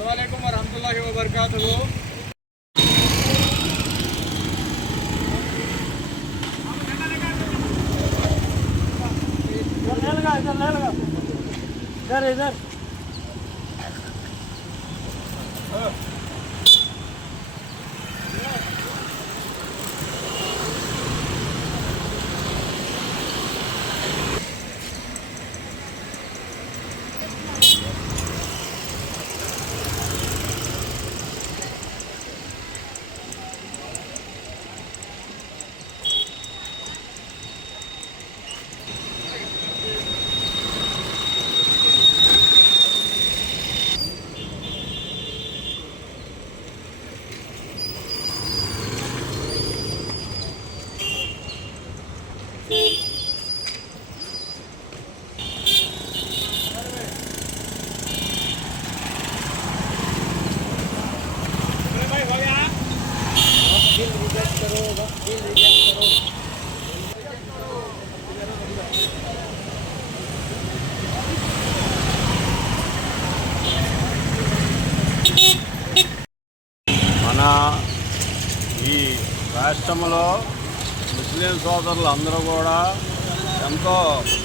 अस्सलामुअलैकुम वरहमतुल्लाहि वबरकातुहू। इधर इधर మన ఈ రాష్ట్రంలో ముస్లిం సోదరులు అందరూ కూడా ఎంతో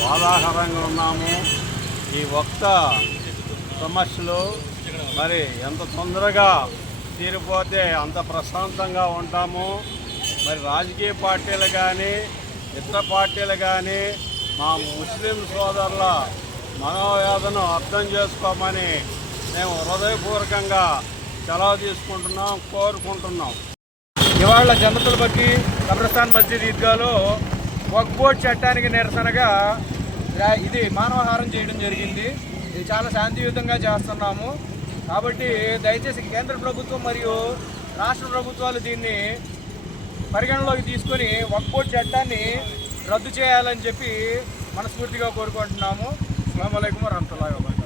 బాధాకరంగా ఉన్నాము. ఈ ఒక్క సమస్యలు మరి ఎంత తొందరగా తీరిపోతే అంత ప్రశాంతంగా ఉంటాము. మరి రాజకీయ పార్టీలు కానీ ఇతర పార్టీలు కానీ మా ముస్లిం సోదరుల మనోవేదను అర్థం చేసుకోమని మేము హృదయపూర్వకంగా సెలవు తీసుకుంటున్నాం, కోరుకుంటున్నాం. ఇవాళ జన్నతుల్ బక్కీ కబ్రస్థాన్ మస్జిద్ ఈద్గాలో వక్ఫ్ బోర్డ్ చట్టానికి నిరసనగా ఇది మానవహారం చేయడం జరిగింది. ఇది చాలా శాంతియుతంగా చేస్తున్నాము. కాబట్టి దయచేసి కేంద్ర ప్రభుత్వం మరియు రాష్ట్ర ప్రభుత్వాలు దీన్ని పరిగణలోకి తీసుకొని వక్ఫ్ బోర్డ్ చట్టాన్ని రద్దు చేయాలని చెప్పి మనస్ఫూర్తిగా కోరుకుంటున్నాము. అస్సలాము అలైకుం వరహమతుల్లాహి వబరకాతుహు.